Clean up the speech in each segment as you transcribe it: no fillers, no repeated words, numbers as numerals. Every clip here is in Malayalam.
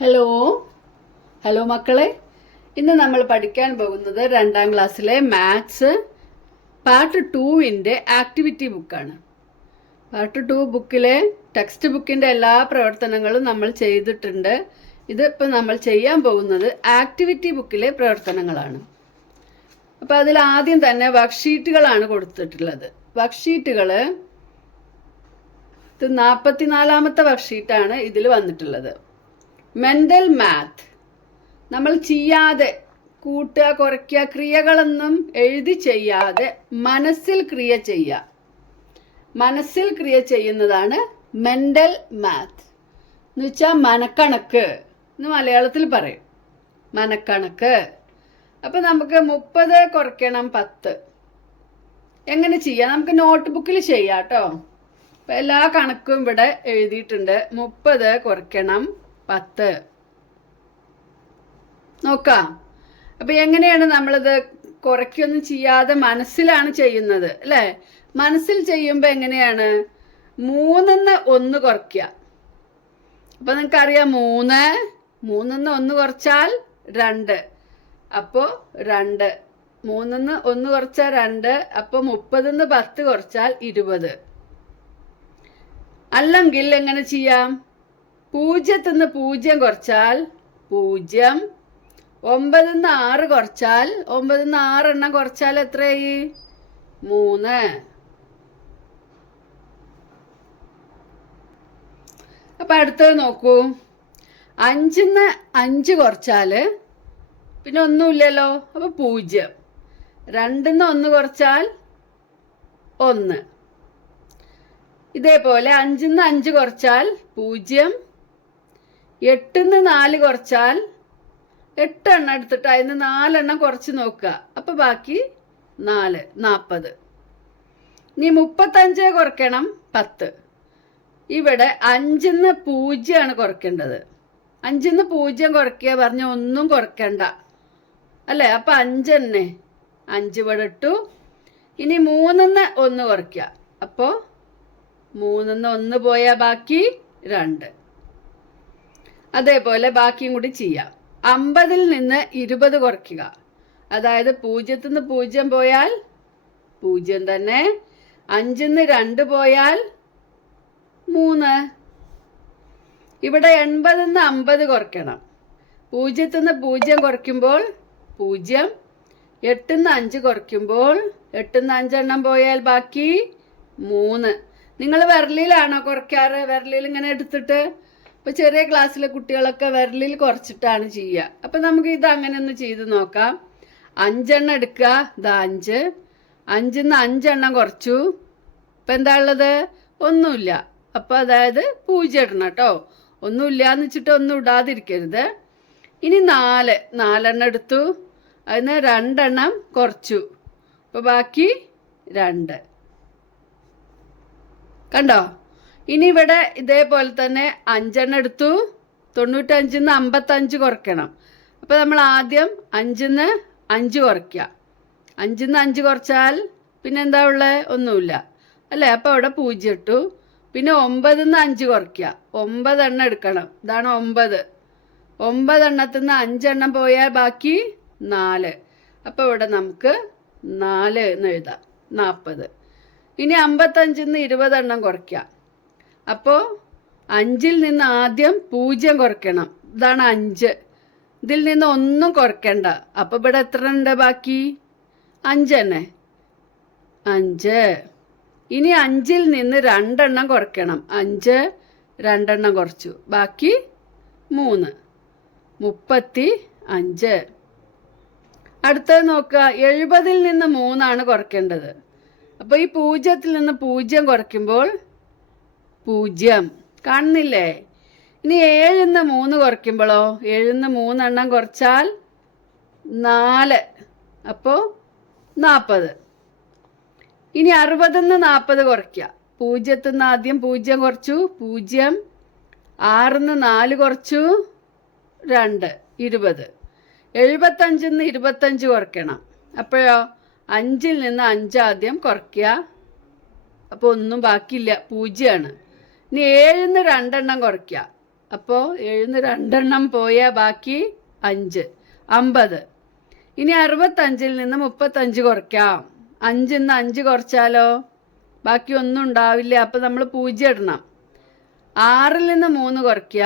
ഹലോ ഹലോ മക്കളെ, ഇന്ന് നമ്മൾ പഠിക്കാൻ പോകുന്നത് 2ാം ക്ലാസ്സിലെ മാത്സ് പാർട്ട് 2 ആക്ടിവിറ്റി ബുക്കാണ്. പാർട്ട് 2 ബുക്കിലെ ടെക്സ്റ്റ് ബുക്കിൻ്റെ എല്ലാ പ്രവർത്തനങ്ങളും നമ്മൾ ചെയ്തിട്ടുണ്ട്. ഇതിപ്പോൾ നമ്മൾ ചെയ്യാൻ പോകുന്നത് ആക്ടിവിറ്റി ബുക്കിലെ പ്രവർത്തനങ്ങളാണ്. അപ്പോൾ അതിൽ ആദ്യം തന്നെ വർക്ക്ഷീറ്റുകളാണ് കൊടുത്തിട്ടുള്ളത്. വർക്ക്ഷീറ്റുകൾ ഇത് 44ാമത്തെ വർക്ക്ഷീറ്റാണ് ഇതിൽ വന്നിട്ടുള്ളത്. മെൻ്റൽ മാത്ത്, നമ്മൾ ചെയ്യാതെ കൂട്ടുക കുറയ്ക്കുക ക്രിയകളൊന്നും എഴുതി ചെയ്യാതെ മനസ്സിൽ ക്രിയ ചെയ്യുക. മനസ്സിൽ ക്രിയ ചെയ്യുന്നതാണ് മെൻ്റൽ മാത്ത് എന്ന് വെച്ചാൽ മനക്കണക്ക് എന്ന് മലയാളത്തിൽ പറയും. മനക്കണക്ക്. അപ്പം നമുക്ക് 30 കുറയ്ക്കണം 10 എങ്ങനെ ചെയ്യാം? നമുക്ക് നോട്ട് ബുക്കിൽ ചെയ്യാം കേട്ടോ. അപ്പം എല്ലാ കണക്കും ഇവിടെ എഴുതിയിട്ടുണ്ട്. 30 കുറയ്ക്കണം 10 നോക്കാം. അപ്പം എങ്ങനെയാണ് നമ്മളിത് കുറയ്ക്കൊന്നും ചെയ്യാതെ മനസ്സിലാണ് ചെയ്യുന്നത് അല്ലേ? മനസ്സിൽ ചെയ്യുമ്പോൾ എങ്ങനെയാണ്? 3ന്ന് 1 കുറയ്ക്കുക. അപ്പം നിങ്ങൾക്കറിയാം 3ന്ന് 1 കുറച്ചാൽ 2, അപ്പോൾ 2. 3ന്ന് 1 കുറച്ചാൽ 2, അപ്പോൾ 30ന്ന് 10 കുറച്ചാൽ 20. അല്ലെങ്കിൽ എങ്ങനെ ചെയ്യാം? 0ന്ന് 0 കുറച്ചാൽ 0. 9ന്ന് 6 കുറച്ചാൽ 9ന്ന് 6 എണ്ണം കുറച്ചാൽ എത്രയായി? 3. അപ്പം അടുത്തത് നോക്കൂ. 5ന്ന് 5 കുറച്ചാൽ പിന്നെ ഒന്നുമില്ലല്ലോ, അപ്പോൾ 0. 2ന്ന് 1 കുറച്ചാൽ 1. ഇതേപോലെ 5ന്ന് 5 കുറച്ചാൽ 0. 8ന്ന് 4 കുറച്ചാൽ 8 എണ്ണം എടുത്തിട്ട് അതിന് 4 എണ്ണം കുറച്ച് നോക്കുക. അപ്പോൾ ബാക്കി 4, 40. ഇനി 35 കുറയ്ക്കണം 10. ഇവിടെ 5ന്ന് 0 ആണ് കുറയ്ക്കേണ്ടത്. 5ന്ന് 0 കുറയ്ക്കുക പറഞ്ഞ ഒന്നും കുറയ്ക്കണ്ട അല്ലേ? അപ്പം 5 തന്നെ, 5 ഇവിടെ ഇട്ടു. ഇനി 3ന്ന് 1 കുറയ്ക്കുക. അപ്പോൾ 3ന്ന് 1 പോയാൽ ബാക്കി 2. അതേപോലെ ബാക്കിയും കൂടി ചെയ്യാം. 50ൽ നിന്ന് 20 കുറയ്ക്കുക. അതായത് 0ന്ന് 0 പോയാൽ 0 തന്നെ. 5ന്ന് 2 പോയാൽ 3. ഇവിടെ 80ന്ന് 50 കുറയ്ക്കണം. 0ന്ന് 0 കുറയ്ക്കുമ്പോൾ 0. 8ന്ന് 5 കുറയ്ക്കുമ്പോൾ 8ന്ന് 5 എണ്ണം പോയാൽ ബാക്കി 3. നിങ്ങൾ വിരലിലാണോ കുറയ്ക്കാറ്? വിരലിൽ ഇങ്ങനെ എടുത്തിട്ട്. ഇപ്പോൾ ചെറിയ ക്ലാസ്സിലെ കുട്ടികളൊക്കെ വിരലിൽ കുറച്ചിട്ടാണ് ചെയ്യുക. അപ്പം നമുക്ക് ഇത് അങ്ങനെ ഒന്ന് ചെയ്ത് നോക്കാം. 5 എണ്ണം എടുക്കുക. ഇതാ 5. 5ന്ന് 5 എണ്ണം കുറച്ചു. ഇപ്പം എന്താ ഉള്ളത്? ഒന്നുമില്ല. അപ്പോൾ അതായത് 0 ഇടണം കേട്ടോ. ഒന്നുമില്ല എന്ന് വെച്ചിട്ട് ഒന്നും ഇടാതിരിക്കരുത്. ഇനി 4 എണ്ണം എടുത്തു. അതിന് 2 എണ്ണം കുറച്ചു. അപ്പോൾ ബാക്കി 2. കണ്ടോ? ഇനി ഇവിടെ ഇതേപോലെ തന്നെ 5 എണ്ണം എടുത്തു. 95ന്ന് 55 കുറയ്ക്കണം. അപ്പോൾ നമ്മൾ ആദ്യം 5ന്ന് 5 കുറയ്ക്കുക. 5ന്ന് 5 കുറച്ചാൽ പിന്നെ എന്താ ഉള്ളത്? ഒന്നുമില്ല അല്ലേ? അപ്പോൾ അവിടെ 0 ഇട്ടു. പിന്നെ 9ന്ന് 5 കുറയ്ക്കുക. 9 എണ്ണം എടുക്കണം. ഇതാണ് 9. 9 എണ്ണത്തിൽ നിന്ന് 5 എണ്ണം പോയാൽ ബാക്കി 4. അപ്പോൾ ഇവിടെ നമുക്ക് 4 എന്ന് എഴുതാം. 40. ഇനി 55ന്ന് 20 എണ്ണം കുറയ്ക്കുക. അപ്പോൾ 5ൽ നിന്ന് ആദ്യം 0 കുറയ്ക്കണം. ഇതാണ് 5. ഇതിൽ നിന്ന് ഒന്നും കുറയ്ക്കണ്ട. അപ്പോൾ ഇവിടെ എത്ര ഉണ്ട് ബാക്കി? 5 തന്നെ. 5. ഇനി 5ൽ നിന്ന് 2 എണ്ണം കുറയ്ക്കണം. 5, 2 എണ്ണം കുറച്ചു. ബാക്കി 3. 35. അടുത്തത് നോക്കുക. 70ൽ നിന്ന് 3 കുറയ്ക്കേണ്ടത്. അപ്പോൾ ഈ 0ൽ നിന്ന് 0 കുറയ്ക്കുമ്പോൾ 0 കാണുന്നില്ലേ? ഇനി 7ന്ന് 3 കുറയ്ക്കുമ്പോഴോ? 7ന്ന് 3 എണ്ണം കുറച്ചാൽ 4. അപ്പോൾ 40. ഇനി 60ന്ന് 40 കുറയ്ക്കുക. 0ന്ന് ആദ്യം 0 കുറച്ചു. 0. 6ന്ന് 4 കുറച്ചു. 2, 20. 75ന്ന് 25 കുറയ്ക്കണം. അപ്പോഴോ? 5ൽ നിന്ന് 5 ആദ്യം കുറയ്ക്കുക. അപ്പോൾ ഒന്നും ബാക്കിയില്ല, 0 ആണ്. ഇനി 7ന്ന് 2 എണ്ണം കുറയ്ക്കുക. അപ്പോൾ 7 2 പോയാൽ ബാക്കി 5, 50. ഇനി 65 നിന്ന് 35 കുറയ്ക്കാം. 5 5 കുറച്ചാലോ ബാക്കി ഒന്നും ഉണ്ടാവില്ല. അപ്പം നമ്മൾ 0 ഇടണം. 6 നിന്ന് 3 കുറയ്ക്കുക,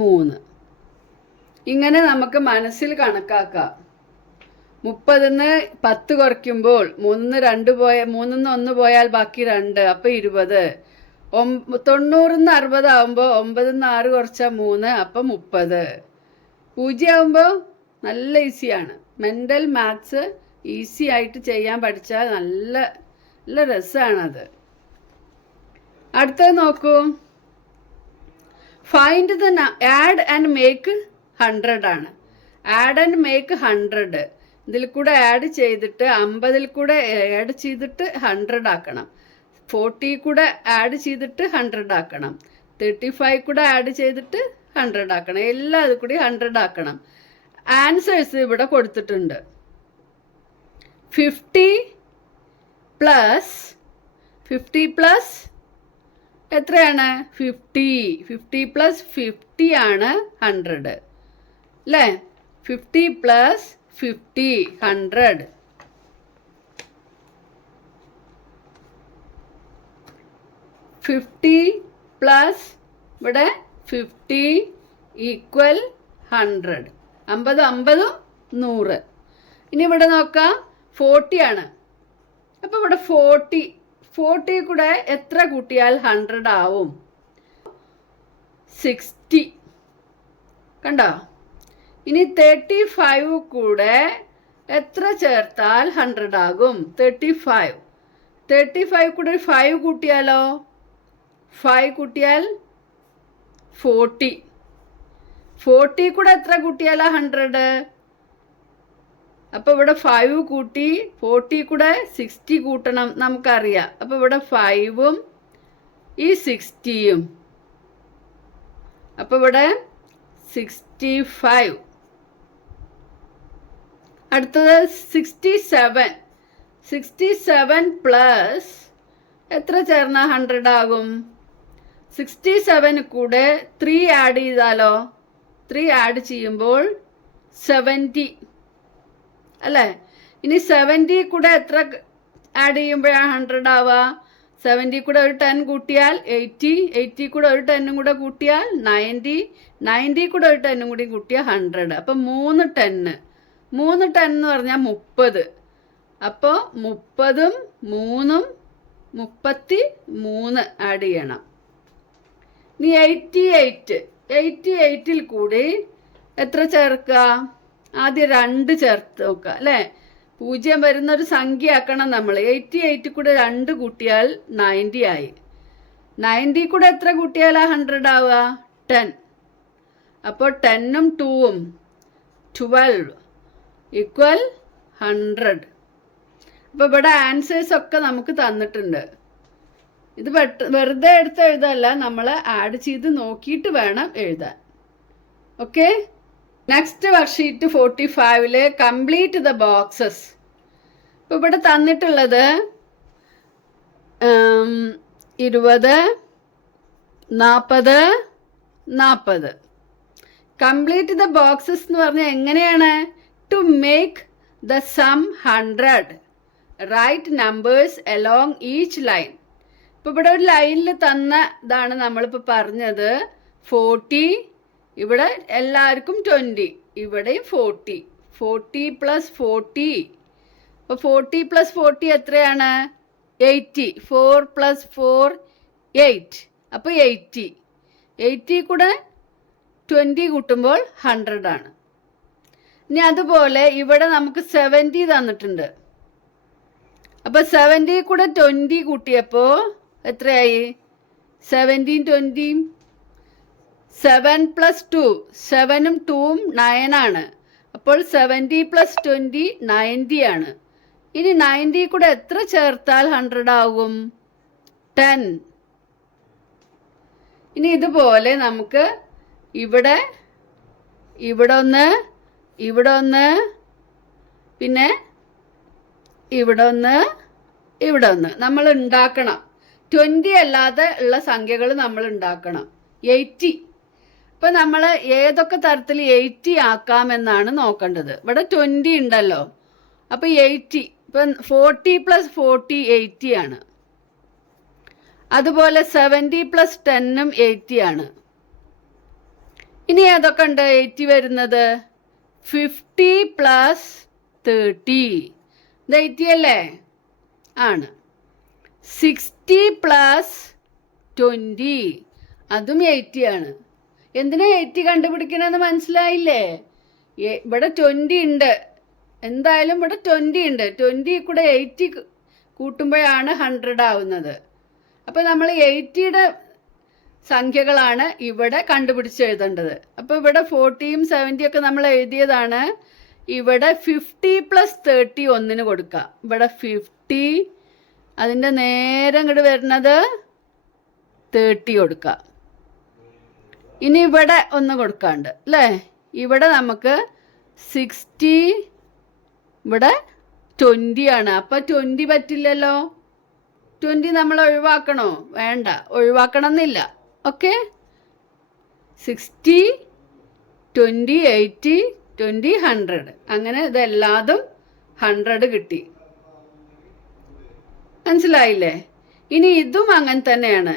3. ഇങ്ങനെ നമുക്ക് മനസ്സിൽ കണക്കാക്കാം. 30 നിന്ന് 10 കുറയ്ക്കുമ്പോൾ 3 2 3 1 പോയാൽ ബാക്കി 2, അപ്പം 20. 90 60 ആവുമ്പോൾ 9 6 കുറച്ചാൽ 3, അപ്പം 30. 0 ആവുമ്പോൾ നല്ല ഈസിയാണ്. മെൻ്റൽ മാത്സ് ഈസി ആയിട്ട് ചെയ്യാൻ പഠിച്ചാൽ നല്ല നല്ല രസമാണത്. അടുത്തത് നോക്കൂ. Find the add and make 100 ആണ്. Add and make 100. ഇതിൽ കൂടെ ആഡ് ചെയ്തിട്ട് 50 കൂടെ ആഡ് ചെയ്തിട്ട് 100 ആക്കണം. 40 കൂടെ ആഡ് ചെയ്തിട്ട് 100 ആക്കണം. 35 കൂടെ ആഡ് ചെയ്തിട്ട് 100 ആക്കണം. എല്ലാം അത് കൂടി 100 ആക്കണം. ആൻസേഴ്സ് ഇവിടെ കൊടുത്തിട്ടുണ്ട്. 50 പ്ലസ് എത്രയാണ്? 50 പ്ലസ് 50 ആണ് 100 അല്ലേ? 50 പ്ലസ് 50 100. 50 പ്ലസ് ഇവിടെ 50 ഈക്വൽ 100. 50 50 100. ഇനി ഇവിടെ നോക്കാം, 40 ആണ്. അപ്പോൾ ഇവിടെ 40 കൂടെ എത്ര കൂട്ടിയാൽ 100 ആവും? 60. കണ്ടോ? ഇനി 35 കൂടെ എത്ര ചേർത്താൽ 100 ആകും? 35 കൂടെ 5 കൂട്ടിയാലോ? 5 കൂട്ടിയാൽ 40 കൂടെ എത്ര കൂട്ടിയാലാ 100? അപ്പോൾ ഇവിടെ 5 കൂട്ടി 40 കൂടെ 60 കൂട്ടണം, നമുക്കറിയാം. അപ്പോൾ ഇവിടെ 5ഉം ഈ 60യും, അപ്പോൾ ഇവിടെ 65. അടുത്തത് 67 പ്ലസ് എത്ര ചേർന്നാൽ 100 ആകും? 67 കൂടെ 3 ആഡ് ചെയ്താലോ? 3 ആഡ് ചെയ്യുമ്പോൾ 70 അല്ലേ? ഇനി 70 കൂടെ എത്ര ആഡ് ചെയ്യുമ്പോഴാണ് 100 ആവുക? 70 കൂടെ ഒരു 10 കൂട്ടിയാൽ 80 കൂടെ ഒരു 10 കൂടെ കൂട്ടിയാൽ 90 കൂടെ ഒരു 10 കൂടി കൂട്ടിയാൽ 100. അപ്പം 3 10 എന്ന് പറഞ്ഞാൽ 30. അപ്പോൾ 30ഉം 3ഉം 33 ആഡ് ചെയ്യണം. ഇനി 88ൽ കൂടി എത്ര ചേർക്കുക? ആദ്യം 2 ചേർത്ത് നോക്കുക അല്ലേ? 0 വരുന്നൊരു സംഖ്യ ആക്കണം നമ്മൾ. 88 കൂടെ 2 കൂട്ടിയാൽ 90 ആയി. 90 കൂടെ എത്ര കൂട്ടിയാലാ 100 ആവുക? 10. അപ്പോൾ 10ഉം 2ഉം 12 ഈക്വൽ 100. അപ്പോൾ ഇവിടെ ആൻസേഴ്സ് ഒക്കെ നമുക്ക് തന്നിട്ടുണ്ട്. ഇത് വെറുതെ എടുത്ത് എഴുതല്ല, നമ്മൾ ആഡ് ചെയ്ത് നോക്കിയിട്ട് വേണം എഴുതാൻ. Okay, next worksheet 45 complete the boxes. ഇപ്പോൾ ഇവിടെ തന്നിട്ടുള്ളത് 20 40 40. കംപ്ലീറ്റ് ദ ബോക്സസ് എന്ന് പറഞ്ഞാൽ എങ്ങനെയാണ്? To make the sum 100 right numbers along each line. ഇപ്പോൾ ഇവിടെ ഒരു ലൈനിൽ തന്ന ഇതാണ് നമ്മളിപ്പോൾ പറഞ്ഞത്. 40, ഇവിടെ എല്ലാവർക്കും 20, ഇവിടെയും 40 പ്ലസ് 40. അപ്പോൾ 40 പ്ലസ് 40 എത്രയാണ്? 80. 4 പ്ലസ് 4 8. അപ്പോൾ 80 കൂടെ 20 കൂട്ടുമ്പോൾ 100 ആണ്. ഇനി അതുപോലെ ഇവിടെ നമുക്ക് 70 തന്നിട്ടുണ്ട്. അപ്പോൾ 70 കൂടെ 20 കൂട്ടിയപ്പോൾ എത്രയായി? 17 20. 7 പ്ലസ് 2, 7ഉം 2ഉം 9 ആണ്. അപ്പോൾ 70 പ്ലസ് 20 90 ആണ്. ഇനി 90 കൂടെ എത്ര ചേർത്താൽ 100 ആകും? 10. ഇനി ഇതുപോലെ നമുക്ക് ഇവിടെ ഒന്ന്, പിന്നെ ഇവിടെ ഒന്ന് നമ്മൾ ഉണ്ടാക്കണം. 20 അല്ലാതെ ഉള്ള സംഖ്യകൾ നമ്മൾ ഉണ്ടാക്കണം. 80. ഇപ്പൊ നമ്മൾ ഏതൊക്കെ തരത്തിൽ 80 ആക്കാമെന്നാണ് നോക്കേണ്ടത്. ഇവിടെ 20 ഉണ്ടല്ലോ, അപ്പൊ 80. ഇപ്പൊ 40 + 40 80 ആണ്. അതുപോലെ 70 + 10 80 ആണ്. ഇനി ഏതൊക്കെ ഉണ്ട് 80 വരുന്നത്? 50 + 30 ഇത് 80 അല്ലേ? ആണ്. 60 + 20 അതും 80 ആണ്. എന്തിനാ 80 കണ്ടുപിടിക്കണമെന്ന് മനസ്സിലായില്ലേ? ഇവിടെ 20 ഉണ്ട്, എന്തായാലും ഇവിടെ 20 ഉണ്ട്. 20 കൂടെ 80 കൂട്ടുമ്പോഴാണ് 100 ആവുന്നത്. അപ്പം നമ്മൾ 80യുടെ സംഖ്യകളാണ് ഇവിടെ കണ്ടുപിടിച്ചെഴുതേണ്ടത്. അപ്പോൾ ഇവിടെ 40യും 70 ഒക്കെ നമ്മൾ എഴുതിയതാണ്. ഇവിടെ 50 + 30 ഒന്നിന് കൊടുക്കാം. ഇവിടെ 50, അതിൻ്റെ നേരെ ഇങ്ങോട്ട് വരുന്നത് 30 കൊടുക്കാം. ഇനി ഇവിടെ ഒന്ന് കൊടുക്കാണ്ട് അല്ലേ? ഇവിടെ നമുക്ക് 60, ഇവിടെ 20 ആണ്. അപ്പം 20 പറ്റില്ലല്ലോ. 20 നമ്മൾ ഒഴിവാക്കണോ? വേണ്ട, ഒഴിവാക്കണം എന്നില്ല. ഓക്കെ, 60, 20, 80, 20, 100 അങ്ങനെ ഇതെല്ലാതും 100 കിട്ടി. മനസ്സിലായില്ലേ? ഇനി ഇതും അങ്ങനെ തന്നെയാണ്.